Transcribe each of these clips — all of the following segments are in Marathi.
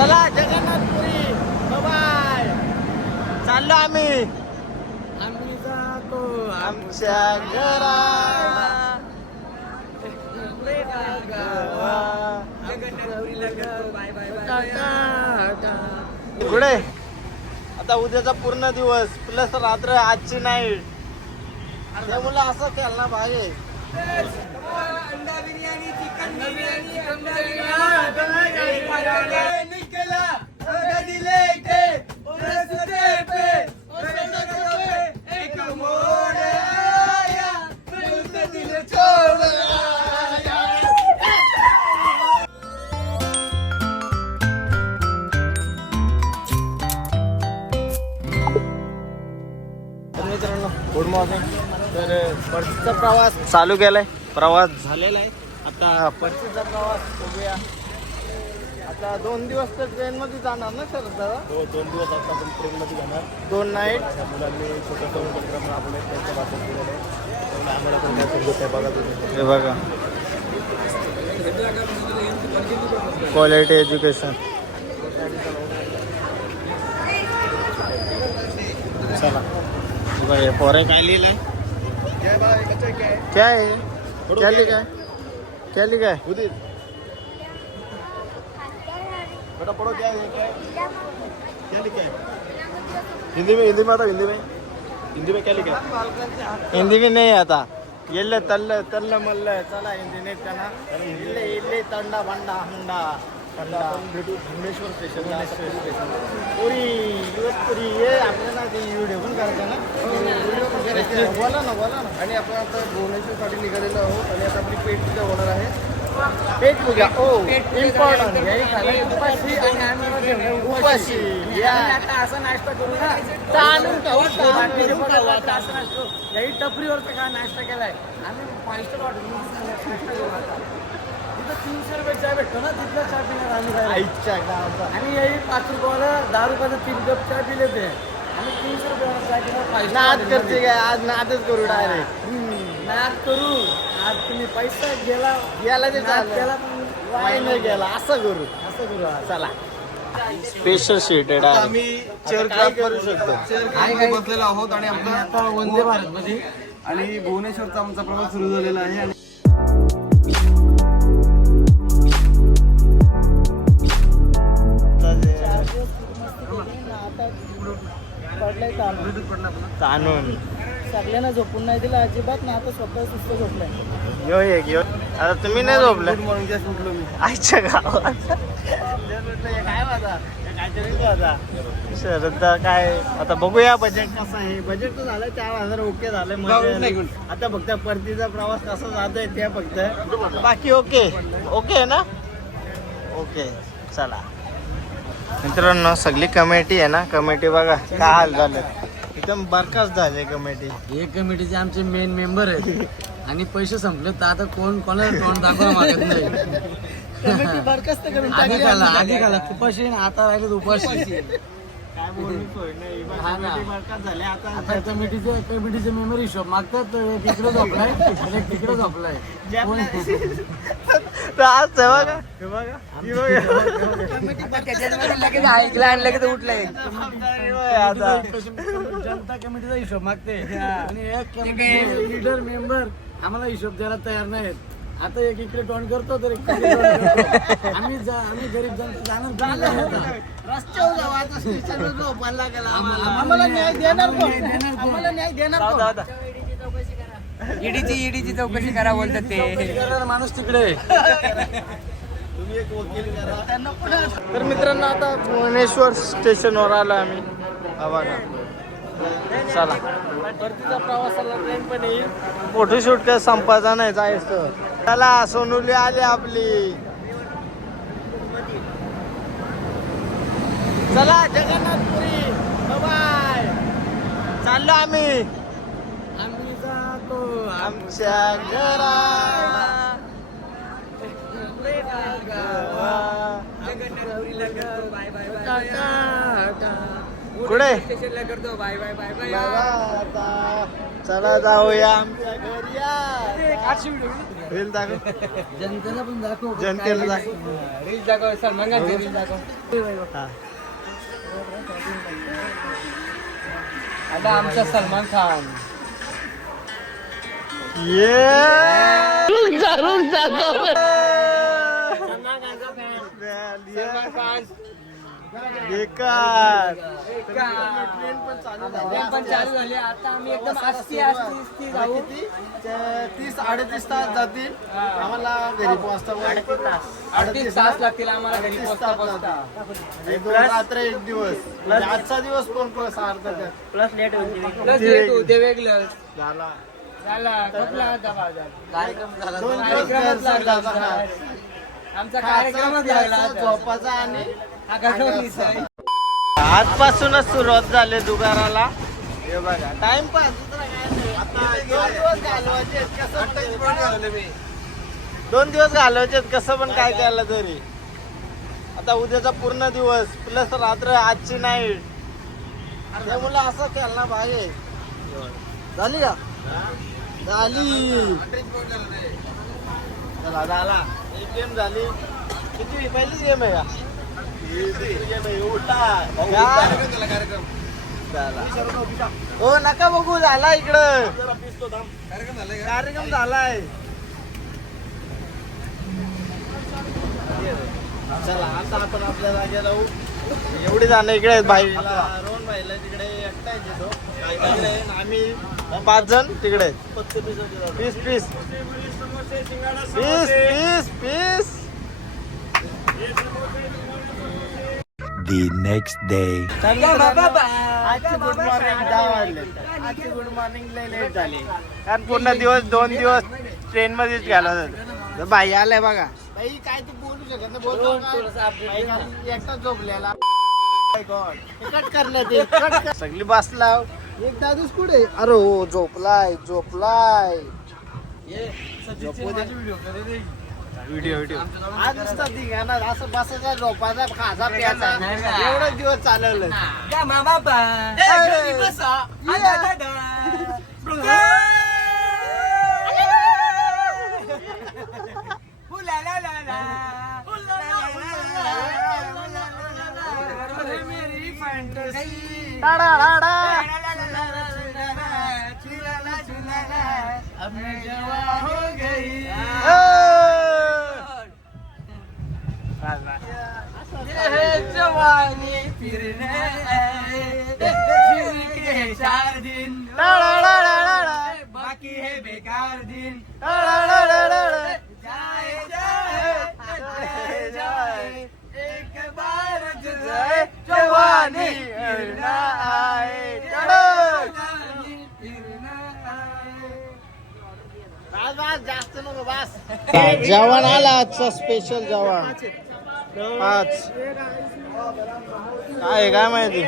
चला जगन्नाथपुरी, बाय. चाललो आम्ही जातो आमच्या घरा. कुठे आता उद्याचा पूर्ण दिवस प्लस रात्र आजची नाईट, त्यामुळे असं खेळणं पाहिजे. अंडा बिर्याणी, चिकन बिर्याणी, अंडा बिर्याणी निकला दिले के रस्ते पे एक मोड़ आया, दिल छोड़ आया. तर मित्रांनो गुड मॉर्निंग. तर परतीचा प्रवास चालू केलाय, प्रवास झालेला आहे. आता परतीचा प्रवास बघूया. आता 2 दिवस तर ट्रेनमध्ये जाणार ना सर दादा? हो 2 दिवस आता आपण ट्रेनमध्ये जाणार. 2 नाईट. मुलांनी छोटंसं उपक्रम राबवले, त्यांच्या बाबतीत केलेलं आहे. आम्हाला पण काय समजत आहे बघा तुम्ही. हे बघा क्वालिटी एज्युकेशन. चला बघा हे पोरे काय लिहिलंय, क्या है, क्या लिखा है, क्या लिखा है? उदित बेटा पढ़ो क्या है, क्या लिखा है? हिंदी में आता, हिंदी में क्या लिखा है? हिंदी भी नहीं आता. येल्ले तल्ल तल्ल मल्ल चला हिंदी नाही का ना. इल्ले इल्ले तंडा बंडा हंडा आपण भेटू भुवनेश्वर स्टेशनला. पुरी हे आपल्याला ते व्हिडिओ पण करायचा ना. बोला ना बोला ना. आणि आपण आता भुवनेश्वरसाठी निघालेलो आहोत आणि आता आपली पेट पूजा होणार आहे. पेट पूजा ओ इम्पॉर्टंट. उपाशी आणि आम्ही उपाशी या. आता असा नाश्ता करू ना, ताणून खाऊ, ताणून बाकीचे करून बघा, खाऊ आता आता. असं नाश्तो याही टपरीवरचा का नाश्ता केलाय आम्ही. 5 स्टार हॉटेल नाश्ता करू आता. तिथं 300 रुपये चहा भेटतो ना, तिथला चहा पिणार आम्ही काय. आईच्या गावाचा. आणि याही 5 रुपयाला 10 रुपयाचा 3 कप चहा पिले ते. आम्ही 300 रुपयाला चहा पिणार. 5 स्टार नाद हॉटेलमध्ये. करते काय आज, नादच करू डायरेक्ट. नाद करू. आज तुम्ही पैसा गेला याला ते नाद केला चाललं. पण वाय नाही गेला असं करू. असं करू आज. चला स्पेशल सीटेड आता आहे. आम्ही चेअर क्राफ्ट करू शकतो. चेअर क्राफ्टमध्ये बसलेलो आहोत आणि आणि आपला आता वंदे भारत मध्ये आणि भुवनेश्वरचा आमचा प्रवास सुरू झालेला आहे. आणि ताणून सगळ्यांना झोपून नाही दिलं अजिबात ना. आता स्वतः सुस्त झोपलाय. यो एक यो. आता तुम्ही नाही झोपले गुड मॉर्निंग जस्ट उठलो मी. आईच्या गावात. काय माझा काहीतरी होता शरद काय. आता बघूया बजेट कसं आहे. बजेट तर झालं 4,000 ओके झालं. म्हणजे आता फक्त परतीचा प्रवास कसा जातोय ते फक्त बाकी ओके ओके आहे ना. ओके चला मित्रांनो सगळी कमिटी आहे ना. कमिटी बघा काय हाल झालं, एकदम बरखास्त झाले कमिटी. हे कमिटीचे आमचे मेन मेंबर आहेत आणि पैसे संपले तर आता कोण कोणाला तोंड दाखवा मागत नाही. बरखास्त करून आधी खाला तुपाशी आणि आता राहिले उपाशी. काय बोलून सोय नाही. हा ना. कमिटी बरखास्त झाले आता. आता कमिटीचे मेंबर हिशोब मागतात. तिकडे झोपलाय आणि तिकडे झोपलाय. तर आज तेव्हा का हे बघा, हे बघा. लगेच ऐकलं आणि लगेच उठलंय. आता जनता कमिटीचा हिशोब मागते आणि एक लीडर मेंबर आम्हाला हिशोब द्यायला तयार नाहीत. आता एक इकडे तोंड करतो तर एक तिकडे तोंड करतो. आम्ही गरीब जनता जाणार रस्त्यावर जाऊ आता. स्टेशनवर झोपायला लागेल आम्हाला. आम्हाला न्याय देणार कोण? आम्हाला न्याय देणार दादा, कोण? दादा. ईडीची चौकशी करा बोलतात ते. माणूस तिकडे. तुम्ही एक वकील करा. तर मित्रांनो आता भुवनेश्वर स्टेशनवर आलो आम्ही. हा बघा चला परतीचा प्रवासाला ट्रेन पण येईल. फोटोशूट काय संपायचा नाही जायचं. चला सोनुली आली आपली. चला जगन्नाथपुरी, बाय. चाललो आम्ही जातो आमच्या घरा. कुठे स्टेशनला करतो बाय बाय बाय बाय बघा आता. चला जाऊया आमच्या घरी या. रील दाखव जनतेला पण दाखव जनतेला दाखव. रील दाखव सलमान खानची रील दाखव हा. आता आमचा सलमान खान बेकार. पण चालू झाली आता आम्ही एकदम आस्ती जाऊ 30-38 तास जातील आम्हाला घरी पोहोचता. 38 तास लागतील आम्हाला घरी पोहोचता पोहोचता एक दोन रात्र एक दिवस म्हणजे आजचा दिवस पण प्लस अर्धा प्लस लेट प्लस येतो ते वेगळं झाला. झाला कुठला आता बाजार कार्यक्रम झाला. कार्यक्रमच लागला आमचा कार्यक्रमच लागला झोपाचा आणि हा घडवणीचा आहे. आजपासूनच सुरुवात झाली दुकानाला. हे बघा टाइमपास आता 2 दिवस घालवायचे कसं पण काय केलं तरी. आता उद्याचा पूर्ण दिवस प्लस रात्र आजची नाईट त्यामुळे असं केलं पाहिजे. झाली का झाली. चला झाला एक गेम झाली. किती पहिलीच गेम आहे का हो नका बघू झाला इकडं कार्यक्रम झालाय. चला आता आपण आपल्या जागेला राहू. एवढी जाणं इकडे आहेत. भाईला रोहन भाईला तिकडे एकटा येतो आम्ही 5 जण तिकडे आहेत. Piece piece piece piece piece. The next day. आजची गुड मॉर्निंग 10 वाजले. आजची गुड मॉर्निंग लय लेट झाली कारण पूर्ण दिवस 2 दिवस ट्रेन मध्येच गेला. बाई आलाय बघा. बाई काय तू बोलू शकत नाही. बोलतो एकटा झोपलेला कट करण्यात सगळी बसला. एक दादूच कुठे अरे हो झोपलाय झोपलाय. व्हिडिओ आज नुसता धिंगाणा असं बसायचा झोपायचा खाजा प्यायचा एवढंच दिवस चालवलं. जवानी फिरने के 4 दिन बाकी है बेकार दिन जाए जाए एक बार जाए जवानी फिरना आए जास्त नको बस. जेवण आलं आजचं स्पेशल जेवण 5 काय काय माहिती.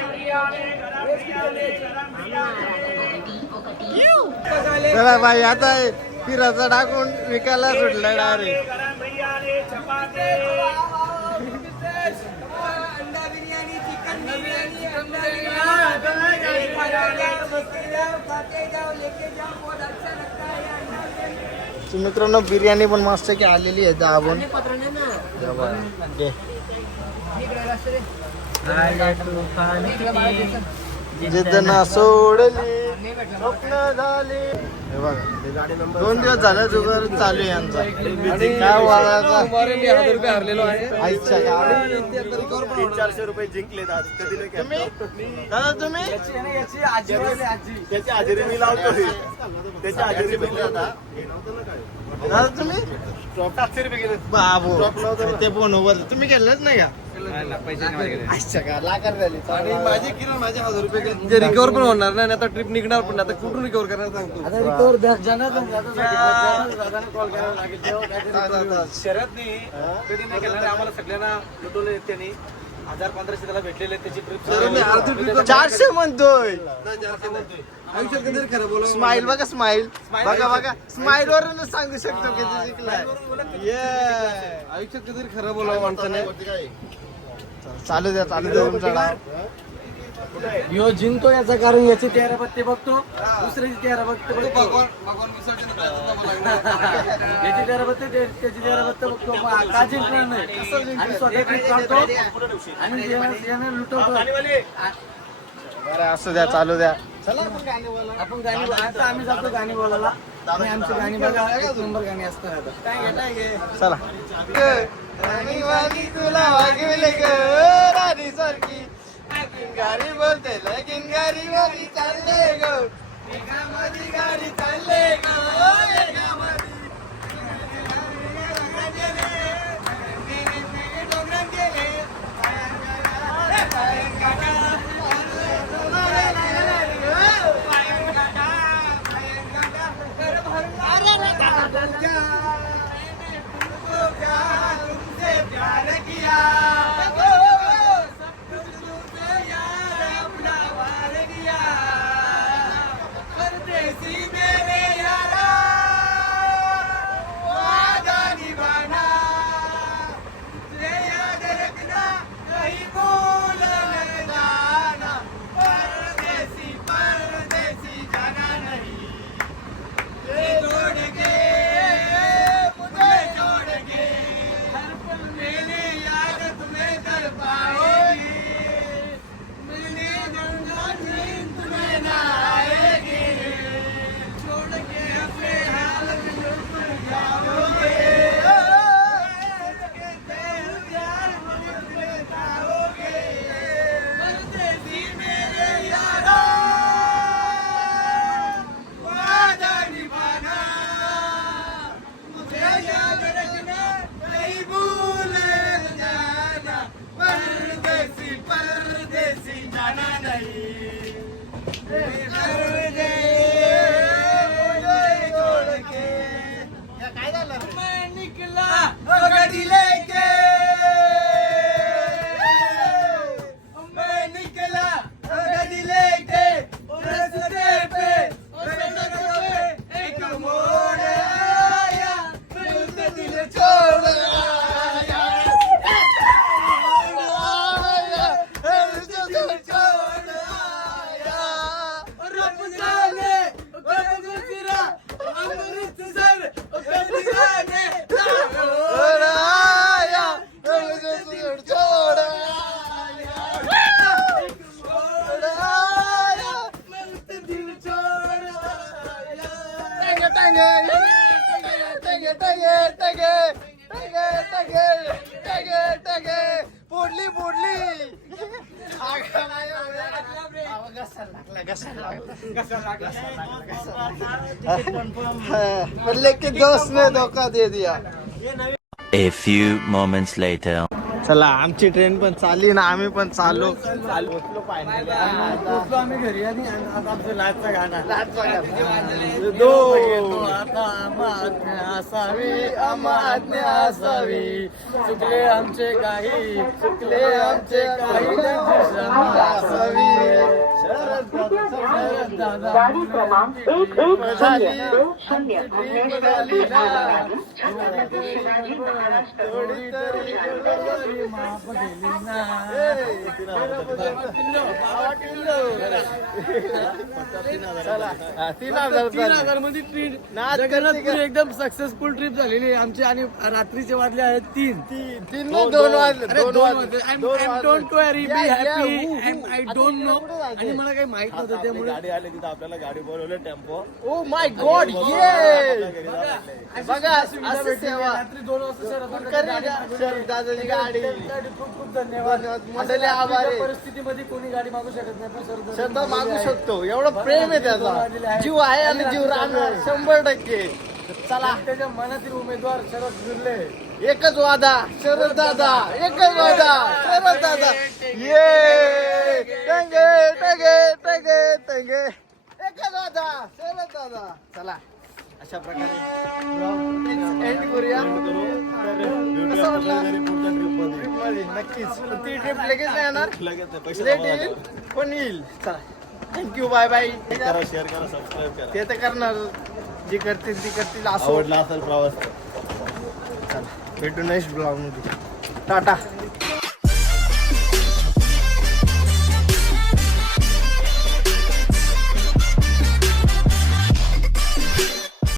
चला बाई आता फिराचा टाकून विकायला सुटला डायरेक्ट. अंडा बिर्याणी चिकन बिर्याणी मित्रांनो बिर्याणी पण मस्त की आलेली आहे दाबून. जिद्दना सोडली स्वप्न झाली. हे बघा 2 दिवस झाले जुगार चालू आहे यांचा. काय वागायचा 1000 हरलेलो आहे. आईच्या गावात. 400 रुपये जिंकले आज कधी नाही तुम्ही दादा तुम्ही त्याची हजेरी मी लावतो. त्याची हजेरी बघितली आता दादा तुम्ही 700 रुपये गेले. बाबू ते फोनवर तुम्ही केलंच नाही का आईच्या गावात लाकार झाली. आणि माझे किरण माझे 1000 रुपये गेले. जे रिकवर पण होणार नाही आता ट्रिप निघणार पण आता कुठून रिकवर करणार सांगतो. आता रिकवर कॉल करावा लागेल. शरद कधी नाही केलं आम्हाला सगळ्यांना लुटवले त्यांनी 1000-1500 त्याला भेटलेले त्याची ट्रिप 400 म्हणतोय. आयुष्यात कधी खरं बोला. स्माइल बघा स्माइल बघा बघा स्माइल वरूनच सांगू शकतो किती जिंकलाय. आयुष्यात कधी खरं बोलावं माणसाने. चालू द्या तुमचा डाव. यो जिंकतो याचा कारण याचे 13 पत्ते बघतो, दुसऱ्याचे 13 पत्ते बघतो. याचे 13 पत्ते त्याचे 13 पत्ते बघतो. मग का जिंकणार नाही? आणि स्वतः ट्रिप काढतो आणि याने लुटवतो. बरं असू द्या, चालू द्या. आपण गाणी आता आम्ही जातो गाणी बोलायला आणि आमची गाणी बघा, 1 नंबर गाणी असतात आता. चला. राणी वाली तुला वागविले ग राणी सारखी, गाडी बोलते लगीन गाडी वाली चालले ग, मेघामध्ये गाडी चालले ग, मेघामध्ये. डोंगरात गेले फोडली लेके दोस्त ने धोखा दे दिया. A few moments later. चला आमची ट्रेन पण चालली ना, आम्ही पण चाललो. पोचलो आम्ही घरी आणि आता आमचं लाटचा गाणं आता आम्हाज्ञा असावी, आम्हाज्ञा असावी, चुकले आमचे काही, चुकले आमचे काही असावी. गाडी क्रमांक 1102 शिवाजी महाराज तीन हजार मध्ये ट्रीट जगन्नाथपुरी एकदम सक्सेसफुल ट्रिप झालेली आहे आमची. आणि रात्रीचे वाजले आहेत 3 दोन वाजले. I don't know. आणि मला काही माहित नव्हतं त्यामुळे गाडी आली तिथं आपल्याला गाडी बोलवलं टेम्पो. ओ माय गॉड ये बघा असं सेवा. रात्री 2 वाजता दादाची गाडी. खूप खूप धन्यवाद. मंडळी आभार आहे. परिस्थितीमध्ये कोणी गाडी मागू शकत नाही पण सर श्रद्धा मागू शकतो, एवढं प्रेम आहे त्याचा. जीव आहे आणि जीव राहणार 100%. चला त्याच्या मनातील उमेदवार शरद फिरले. एकच वादा शरद दादा, एकच वादा शरद दादा. ये टंगे टंगे टंगे टंगे, एकच वादा शरद दादा. चला अशा प्रकारे एंड करूया. कसं वाटलं? ट्रिपमध्ये नक्कीच. पण ती ट्रिप लगेच नाही येणार, लेट येईल पण येईल. चला थँक्यू, बाय बाय. करा, शेअर करा, सबस्क्राईब करा. ते तर करणार, जी करतील ती करतील. असं आवडला असेल प्रवास. भेटू नेक्स्ट ब्लॉग मध्ये. टाटा.